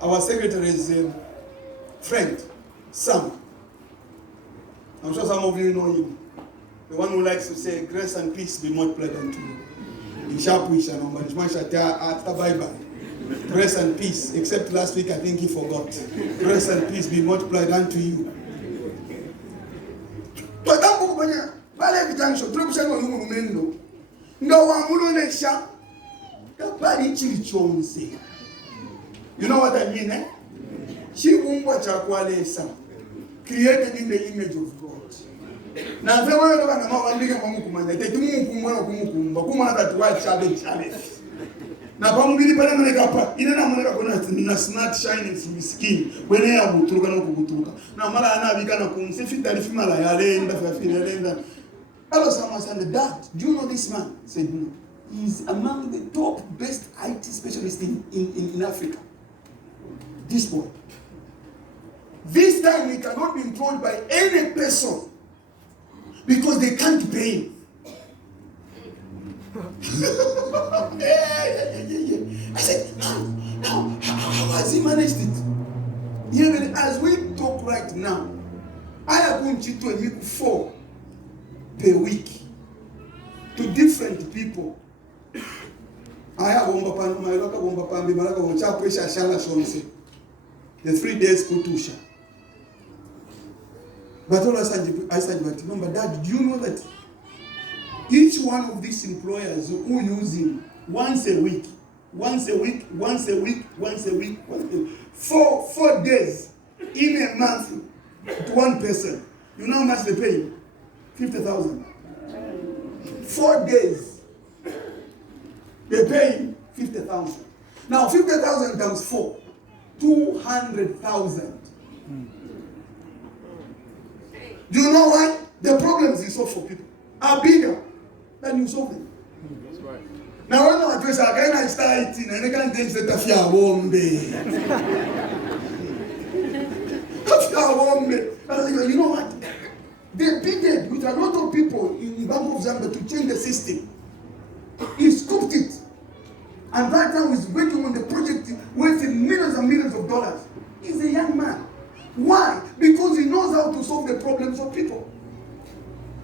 Our secretary's friend, Sam. I'm sure some of you know him. The one who likes to say, grace and peace be multiplied unto you. In Shapuish and at the Bible. Grace and peace. Except last week, I think he forgot. Grace and peace be multiplied unto you. But you know what I mean, eh? She created in the image of God. Now, if you want to smart shining through skin when they are now, Dad, do you know this man? I said, no. He's among the top best IT specialists in Africa. This boy. This time he cannot be employed by any person because they can't pay him. I said, how has he managed it? Even as we talk right now, I am going to make 4 per week to different people. I have the 3 days kutusha. But all I said, remember, Dad, do you know that each one of these employers who use him once a week, 4 days in a month to one person, you know how much they pay? 50,000. 4 days. They pay 50,000. Now 50,000 times 4, 200,000. Do you know why? The problems you solve for people are bigger than you solve them. That's right. Now when I address again, I start eating and I can't think that Tafia Wombe. You know what? They bidded with a lot of people in Bank of Zambia to change the system. He scooped it. And right now he's working on the project worth millions and millions of dollars. He's a young man. Why? Because he knows how to solve the problems of people.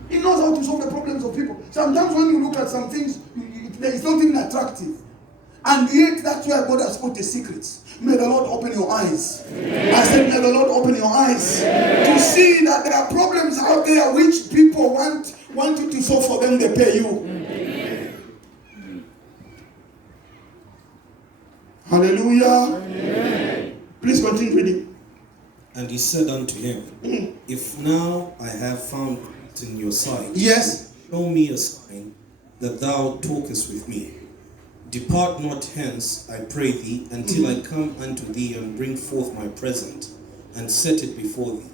He knows how to solve the problems of people. Sometimes when you look at some things, it's not even attractive. And yet that's where God has put the secrets. May the Lord open your eyes. Amen. I said, may the Lord open your eyes. Amen. To see that there are problems out there which people want you to solve for them, they pay you. Amen. Hallelujah. Amen. Please continue reading. And he said unto him, If now I have found grace in your sight, yes, show me a sign that thou talkest with me. Depart not hence, I pray thee, until I come unto thee and bring forth my present, and set it before thee.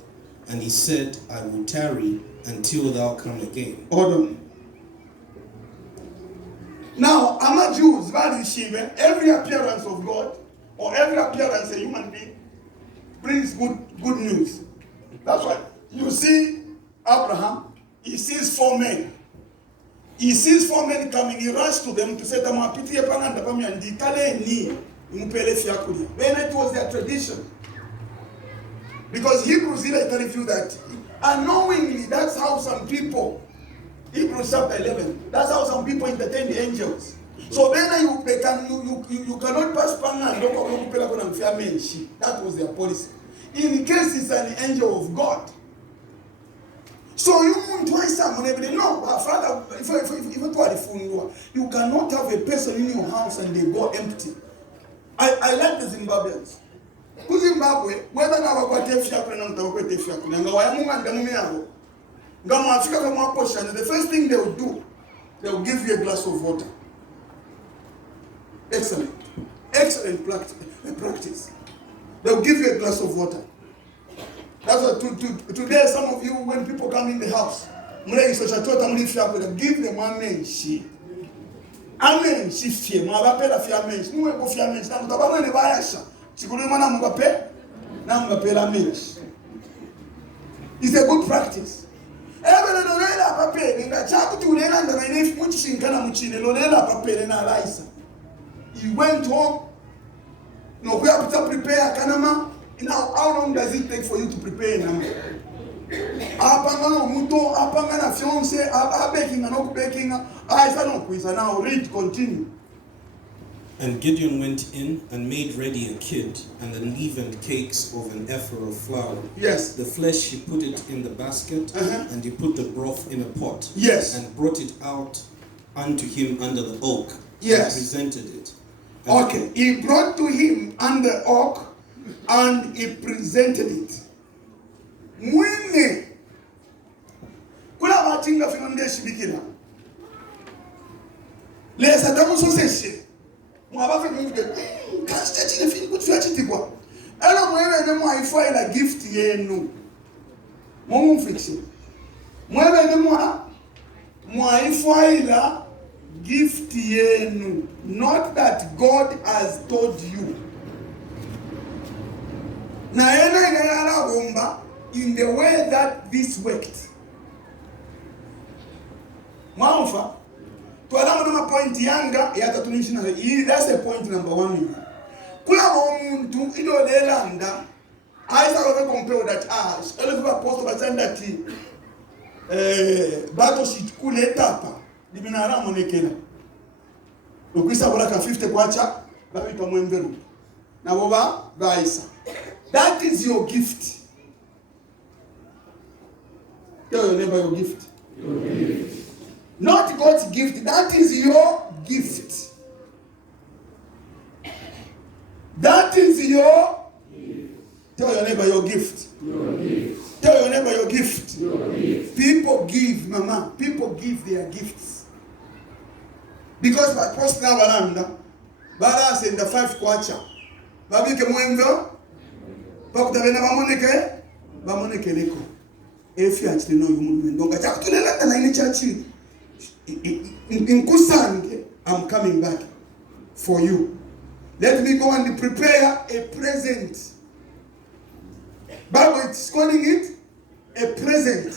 And he said, I will tarry until thou come again. Hold on. Now, I'm a Jew, every appearance of God, or every appearance a human being, brings good news. That's why you see Abraham, he sees 4 men. He sees 4 men coming, he rushed to them to say, then it was their tradition. Because Hebrews tell you that unknowingly, that's how some people, Hebrews chapter 11, that's how some people entertain the angels. So then you cannot pass Panga. That was their policy. In case it's an angel of God. So you want twice no, Father, if you cannot have a person in your house and they go empty. I like the Zimbabweans. Zimbabwe, whether now the first thing they will do, they will give you a glass of water. Excellent practice. They will give you a glass of water. That's what today some of you, when people come in the house, give them amen. Amen. It's a good practice. He went home. No, we have to prepare kanama. Now, how long does it take for you to prepare nama? Apanga muto, apanga na fiance, baking and not baking. I said no quiz. Now read, continue. And Gideon went in and made ready a kid and unleavened cakes of an ephah of flour. Yes. The flesh he put it in the basket, and he put the broth in a pot. Yes. And brought it out unto him under the oak. Yes. And presented it. Okay. He brought to him under oak and he presented it. Mwine. Kula batinga finondeshi bikira. Lesa damu soseshe. Mwabafe muvde. Kasta chine fini kutuachiti kwa. Ela mwewe ne mwaifai la gift yenu. Mwamu fiction. Mwewe ne mwaifai la gift yenu. Not that God has told you. Na ena inayala bomba in the way that this worked. Mwamufa. Tualamu na point yanga yatatunisha. That's the point number 1. Kula omuntu idolelanda aisa love compare that elefu apostle basanda ti bato shit kule etapa libinara monekela okwisa bola ka 50 kwacha babita mwemberu na boba baisa. That is your gift. Tell your neighbor your gift. Your gift. Not God's gift. That is your gift. That is your gift. Tell your neighbor your gift. Your gift. Tell your neighbor your gift. Your gift. People give, mama. People give their gifts. Because by personal baranda, baras in the 5 kwacha. Babi ke mwendo. Bakutavena bamoneke leko. If you actually know you movement, don't get to the line church. In Kusange, I'm coming back for you. Let me go and prepare a present. Bible is calling it a present.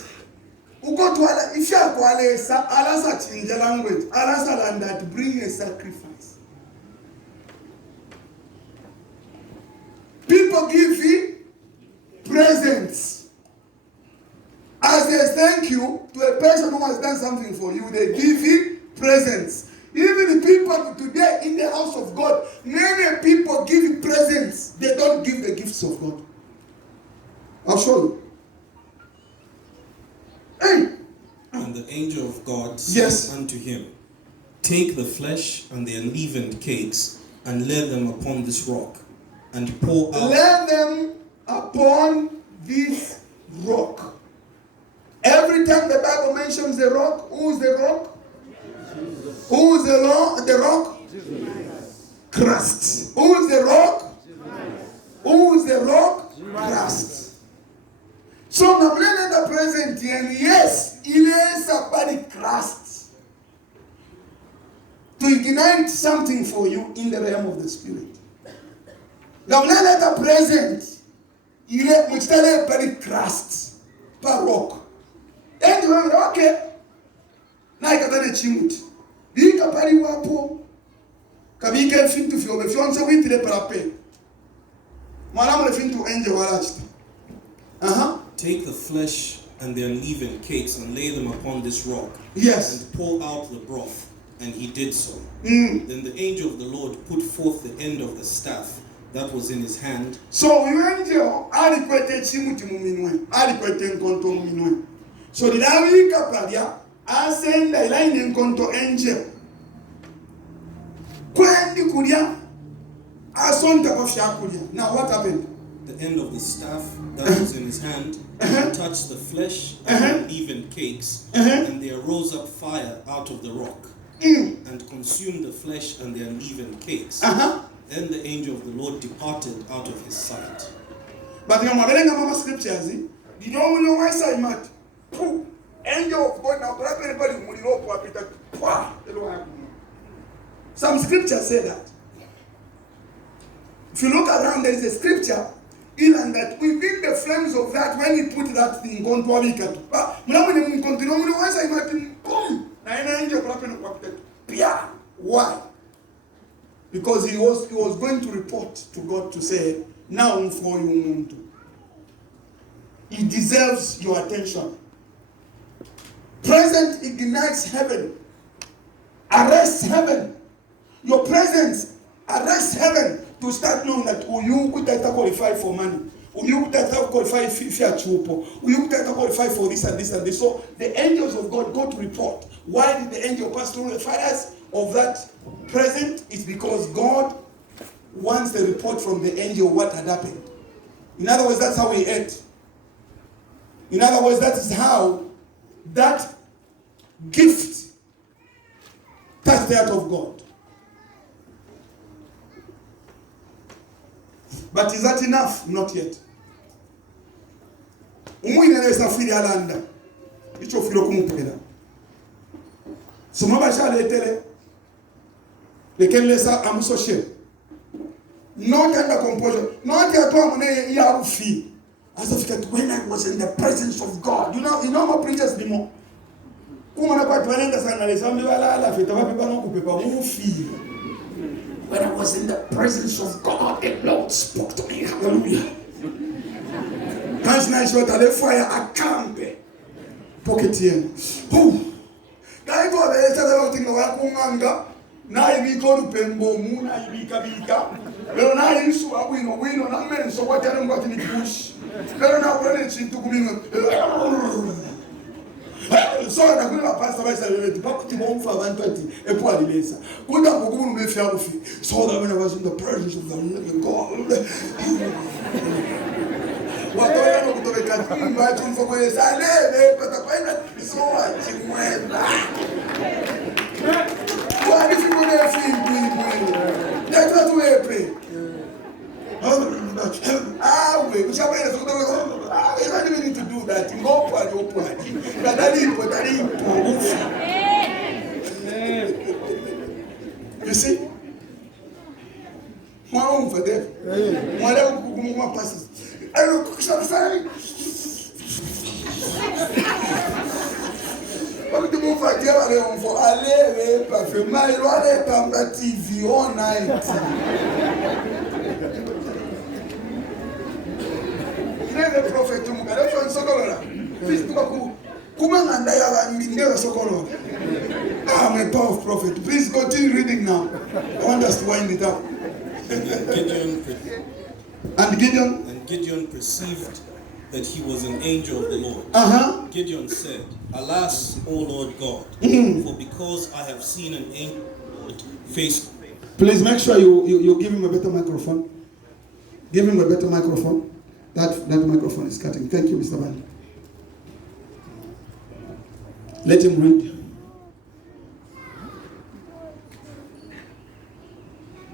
Uko to ala ifya ko alesa alasa change language. Alasa land that bring a sacrifice. People give you presents. As a thank you to a person who has done something for you, they give you presents. Even the people today in the house of God, many people give you presents. They don't give the gifts of God. I'll show you. Hey. And the angel of God Yes. said unto him, Take the flesh and the unleavened cakes, and lay them upon this rock, and pour out. Lay them upon this rock. Every time the Bible mentions the rock, who's the rock? Jesus. Who's the rock? Jesus. Christ. Who's the rock? Jesus. Who's the rock? Jesus. Christ. So now let the present and yes, il est somebody Christ to ignite something for you in the realm of the spirit. Now let the present il est which tell everybody Christ par rock. And you are okay. Na ikatane chimuti. Bika pali wapo. Kabika fintu fiobe fionse witire parape. Mwana mle fintu enje walachita. Take the flesh and the unleavened cakes and lay them upon this rock. Yes. And pour out the broth. And he did so. Then the angel of the Lord put forth the end of the staff that was in his hand. So angel alikwete chimuti muminwe. Alikwete nkonto muminwe. So the Davi Kapadia ascend the line in conto angel. Kwendi kuria asonta kofshakuria. Now what happened? The end of the staff that was in his hand touched the flesh and the unleavened cakes, and there rose up fire out of the rock and consumed the flesh and the unleavened cakes. Then the angel of the Lord departed out of his sight. But you mama scriptures, you know why say mat. Angel of God now, some scriptures say that. If you look around, there is a scripture in that within the flames of that, when he put that thing on to why? Because he was going to report to God to say, now for you. He deserves your attention. Present ignites heaven. Arrests heaven. Your presence arrests heaven to start knowing that you could qualify for money. You could qualify you could qualify for this and this and this. So the angels of God go to report. Why did the angel pass through the fires of that present? It's because God wants the report from the angel what had happened. In other words, that's how he ate. In other words, that is how that gift touched the heart of God. But is that enough? Not yet. Umwineleza fili alanda. Icho filo kumupenda. Soma basha letele. Lekelesa amusoshe. Not under composure. Not at all when you are feel. As if when I was in the presence of God. You know my preachers anymore. Kumana kwa tuanenda sana lesambi wala ala fita wapi bano kupepa ufi. When I was in the presence of God, the Lord spoke to me. Hallelujah. Kansi na shota le fire akambe. Pocket yen. Boom. Dai go le sa le tinga wa kunganga. Na ibiko lupembo mu na ibika bika. Lero na yisu wino na men so what tell ngoti ni push. Lero na wele chintu kuminga. So na kuna pastor ba sa le pakoti mo mfa 120 e po alilesa. Kuda kugumu me fia ofi. So that when I was in the presence of the living God. Watoya no kutoka katimba tumfoko sale pata kwenda so achimwenda. What if you want to feel? That's what we pray. We shall wait. You don't even need to do that. Go for your party. But that is you see? One for them. One passes. What the move at the for aller, parfum, my roller, TV all night. The prophet to Mugarefa and Sokola. Please, Kuma and I never Sokola. I'm a powerful prophet. Please continue reading now. I want us to wind it up. Gideon perceived that he was an angel of the Lord. Gideon said, Alas, O Lord God, for because I have seen an angel of the Lord face to face. Please make sure you give him a better microphone. Give him a better microphone. That microphone is cutting. Thank you, Mr. Band. Let him read.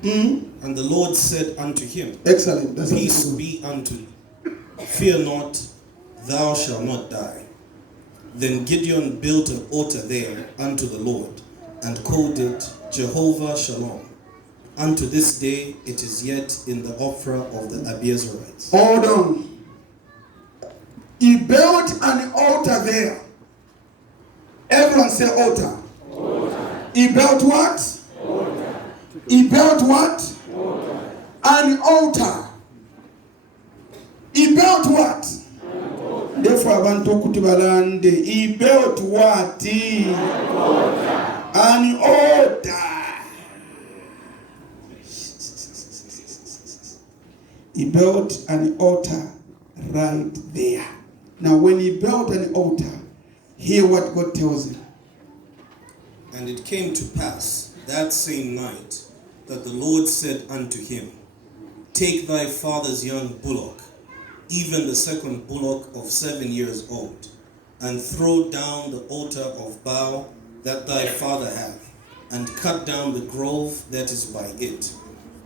And the Lord said unto him, Excellent. Peace be unto thee. Fear not, thou shalt not die. Then Gideon built an altar there unto the Lord, and called it Jehovah Shalom. Unto this day it is yet in the Ophrah of the Abiezrites. Hold on. He built an altar there. Everyone say altar. Altar. He built what? Altar. He built what? Altar. An altar. He built what? Therefore, abantu kutibalande. He built what? An altar. He built an altar right there. Now, when he built an altar, hear what God tells him. And it came to pass that same night that the Lord said unto him, Take thy father's young bullock, even the second bullock of 7 years old, and throw down the altar of Baal that thy father hath, and cut down the grove that is by it,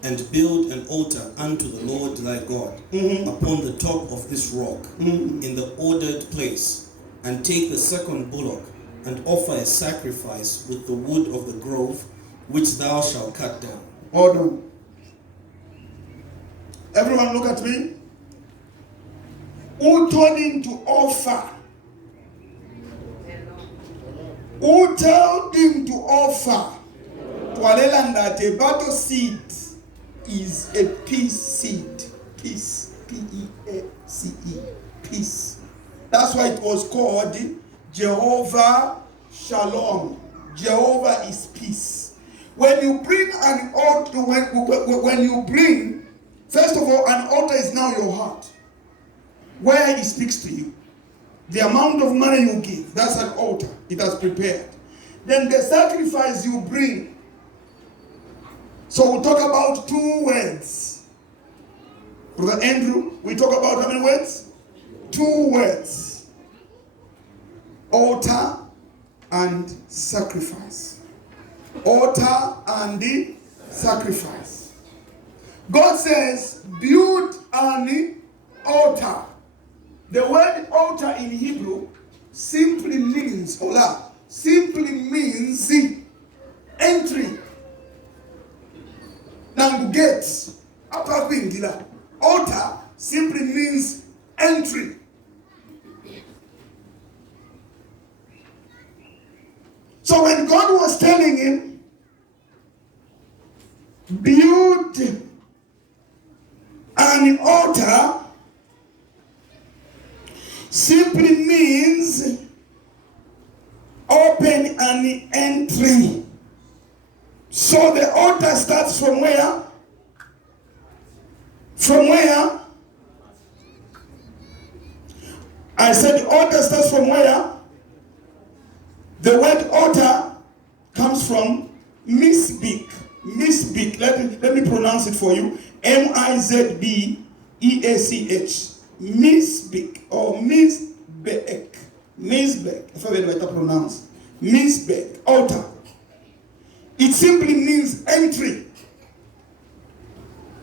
and build an altar unto the Lord thy God upon the top of this rock, in the ordered place, and take the second bullock, and offer a sacrifice with the wood of the grove, which thou shalt cut down. Hold on. Everyone look at me. Who told him to offer? Who told him to offer? that a battle seed is a peace seed. Peace. P-E-A-C-E. Peace. That's why it was called Jehovah Shalom. Jehovah is peace. When you bring an altar, when you bring, first of all, an altar is now your heart, where he speaks to you. The amount of money you give, that's an altar. It has prepared. Then the sacrifice you bring. So we'll talk about 2 words. Brother Andrew, we talk about how many words? 2 words. Altar and sacrifice. Altar and the sacrifice. God says, build an altar. The word altar in Hebrew simply means, ola, simply means entry. Now gate, altar simply means entry. So when God was telling him, build an altar, simply means open an entry. So the altar starts from where? From where? I said the altar starts from where? The word altar comes from misbek. Misbek. Let me pronounce it for you. M-I-Z-B-E-A-C-H. Misbek or Mizbeek. Mizbeek. If I were to pronounce. Mizbeek. Altar. It simply means entry.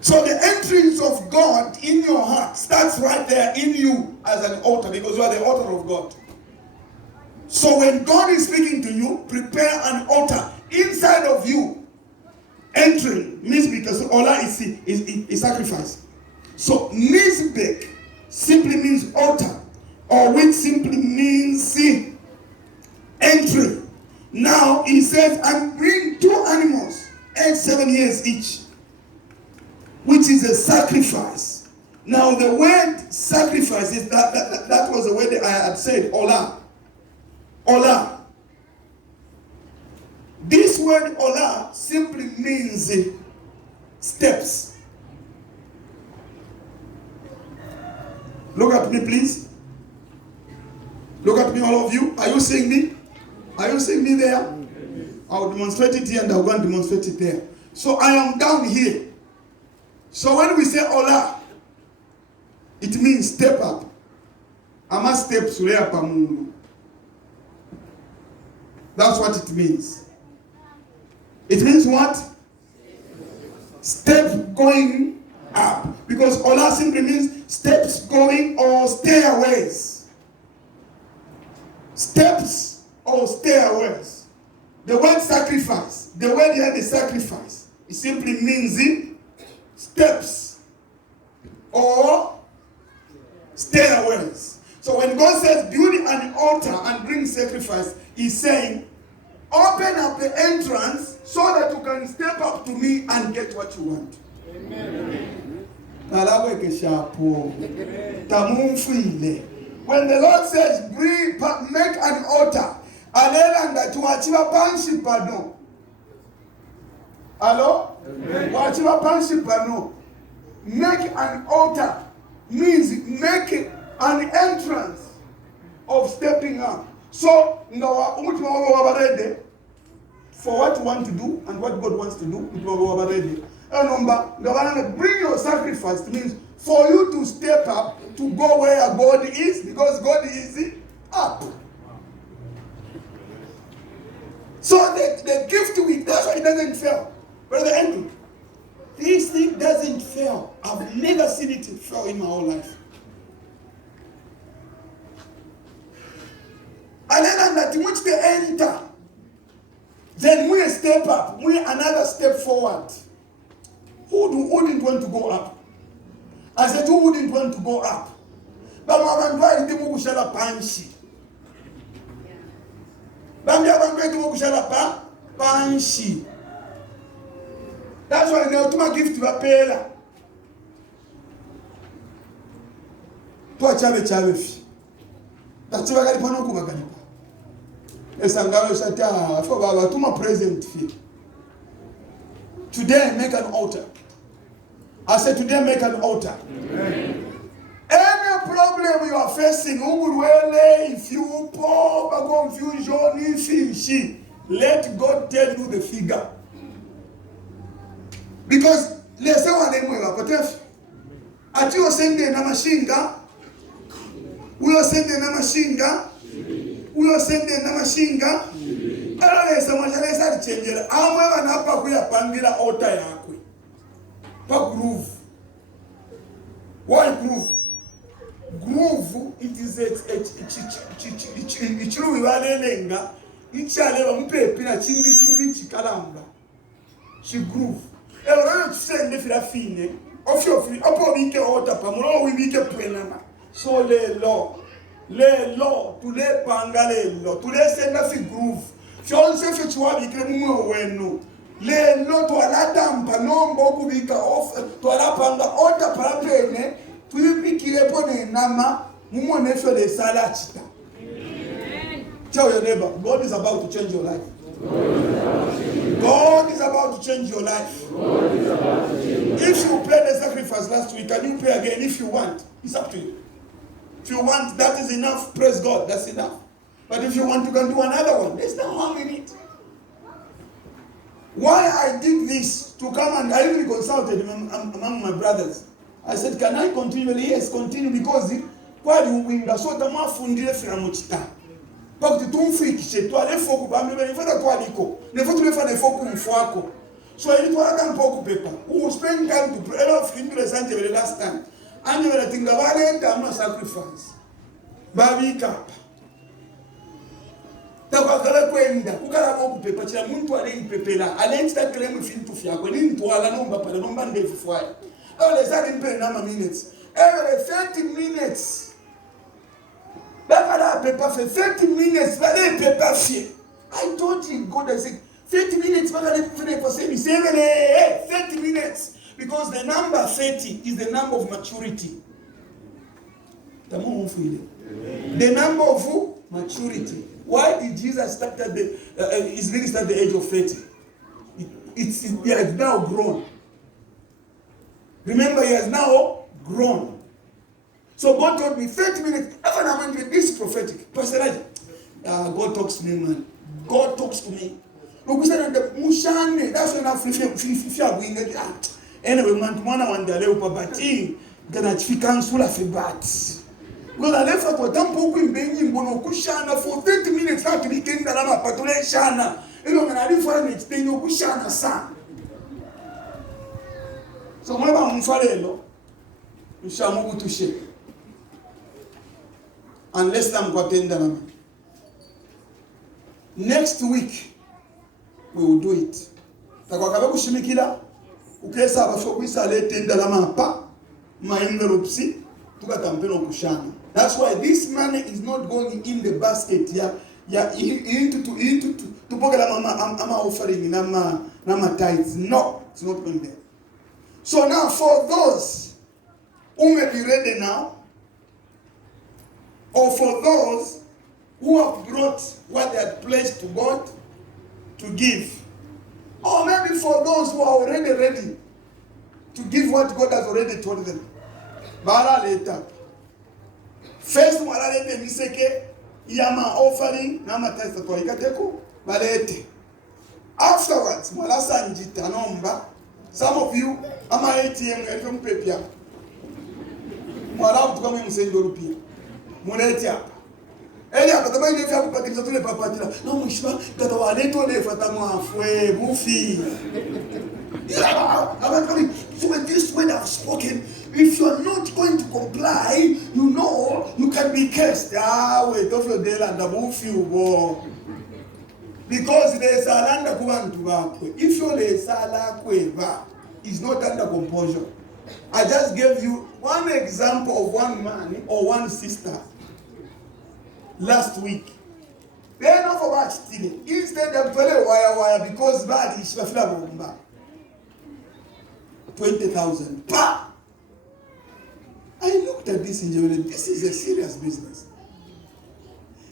So the entrance of God in your heart starts right there in you as an altar, because you are the altar of God. So when God is speaking to you, prepare an altar inside of you. Entering means, because Allah is sacrifice. So Mizbek simply means altar, or which simply means entry. Now he says, and bring 2 animals, aged 7 years each, which is a sacrifice. Now the word sacrifice is that was the word that I had said, olah. Olah. This word olah simply means steps. Look at me, please. Look at me, all of you. Are you seeing me? Are you seeing me there? I'll demonstrate it here and I'll go and demonstrate it there. So I am down here. So when we say olah, it means step up. Ama step surea pamungu. That's what it means. It means what? Step going up. Because olah simply means steps going or stairways. Steps or stairways. The word sacrifice, the word here, the sacrifice, it simply means steps or stairways. So when God says build an altar and bring sacrifice, he's saying open up the entrance so that you can step up to me and get what you want. Amen. When the Lord says make an altar, alelanda tuachiwa panshi pano. Hello? Wachiwa panshi pano. Make an altar means make an entrance of stepping up. So, for what you want to do and what God wants to do, and bring your sacrifice means for you to step up to go where God is, because God is up. So the gift week, that's why it doesn't fail. Brother Andrew, this thing doesn't fail. I've never seen it fail in my whole life. And then that once they enter, then we step up, we another step forward. Who wouldn't want to go up? I said, who wouldn't want to go up? But panshi. Panshi. That's why ne otuma gift bapela. To chabe fi. Tatiba kali pano kubagani. Esangalo shata for baba tuma present fi. Today make an altar. I said today make an altar. Amen. Any problem you are facing, if you pour confusion, if let God tell you the figure. Because let's say what they want to at you sending a machine gun, we are sending a machine gun, we are sending a machine gun. Let's change it. I'm going to pangila altar yakwe. Pa groove. Why groove? Groove, it is a true lenga. Ichale mpe pina chimbi chubi chikalamba. She groove. E ora send fila fine. Ofio opo bike ota pa mulo wi bike prenama. So le lo tu le panga le lo tu le send fi groove. Fion se fi chwa bike mu wenu. Le lo to ala tampa no mboku bika off to ala panga ota para pene. Tu bikire pone nama mumo nefio de sala chita. Tell your neighbor, God is about to change your life. God is about to change your life. If you played the sacrifice last week, can you pray again if you want? It's up to you. If you want, that is enough. Praise God, that's enough. But if you want, you can do another one. There's no harm in it. Why I did this, to come and I even consulted among my brothers. I said, can I continue? Yes, continue, because while you win the sort of mafundile framuchita. Parce que tu fais chez toi les faux coups, mais il faut que toi nico. Ne faut tu faire des faux coups une fois quoi. So il doit attendre pour couper pas. Ou spend time to pray. Alors fin de l'essence de last time. And you will think about it, I'm sacrifice. Baby cap. Tabakala kwenda. Kukala kwa couper pas. Tu as muntu aller pepe là. Aller ta crème fin to fia. Kwa nini toi là non ba pas non ba ndefu fois. Alors les ça une na minutes. Every 30 minutes. I told you, God, I said, 30 minutes, 30 minutes. Because the number 30 is the number of maturity. The number of maturity. Why did Jesus start at his ministry at the age of 30? He has now grown. Remember, he has now grown. So God told me 30 minutes. Even I went with this prophetic. Pastor Elijah, God talks to me, man. God talks to me. Look, we said that Mushane. That's when I feel going. Anyway, man, tomorrow one day, Leo Pabati, gonna cancel a febat. Because I left for Tampo in Benin, Bono Kushana for 30 minutes. Not to be king that I'm a patole Shana. You know, when I live for an extend your Kushana son. So, what about Mufalelo? You shall move to shake. Unless I'm going to next week, we will do it. That's why this money is not going in the basket. To offering nama tithes. No, it's not going there. So now for those who may be ready now, or for those who have brought what they had pledged to God to give. Or maybe for those who are already ready to give what God has already told them. Bala later. First, wala lete miseke yama offering nama testa to ikateko balete. Afterwards, wala sanjita nomba. Some of you ama ATM efem pepia. Wala tukame msendo rupia. Muletia. Elia kataba ile fya kupatiliza tule papatila. No mshwa katawale to le fatama fwe mufi. So with this word I've spoken, if you're not going to comply, you know you can be cursed. Wait of your day and the mufi. Because there's a land that if you're sala kweva, is not under compulsion. I just gave you one example of one man or one sister last week. They're not for much stealing. Instead, they play wire because bad is 20,000. Pa! I looked at this in Germany. This is a serious business.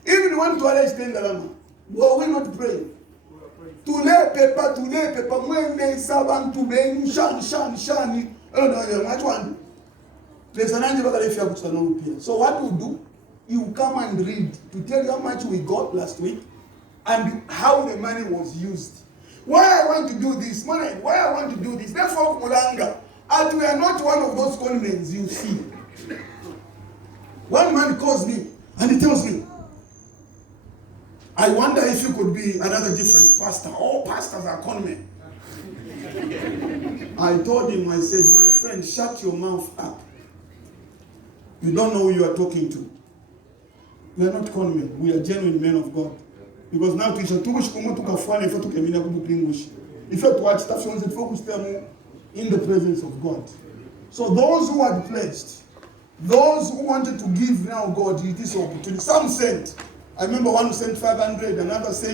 Even when to explain the Lama, were we not praying? Tule pepa, mwende saban tube, shani. Which one? So what you do, you come and read to tell you how much we got last week and how the money was used. Why I want to do this, why I want to do this, therefore Mulanga, and we are not one of those convents you see. One man calls me and he tells me, I wonder if you could be another different pastor. All pastors are conmen. I told him, I said, my friend, shut your mouth up. You don't know who you are talking to. We are not conmen. We are genuine men of God. Because now if you watch stuff, in the presence of God. So those who had pledged, those who wanted to give now, God, it is opportunity. Some sent. I remember one who sent 500, another sent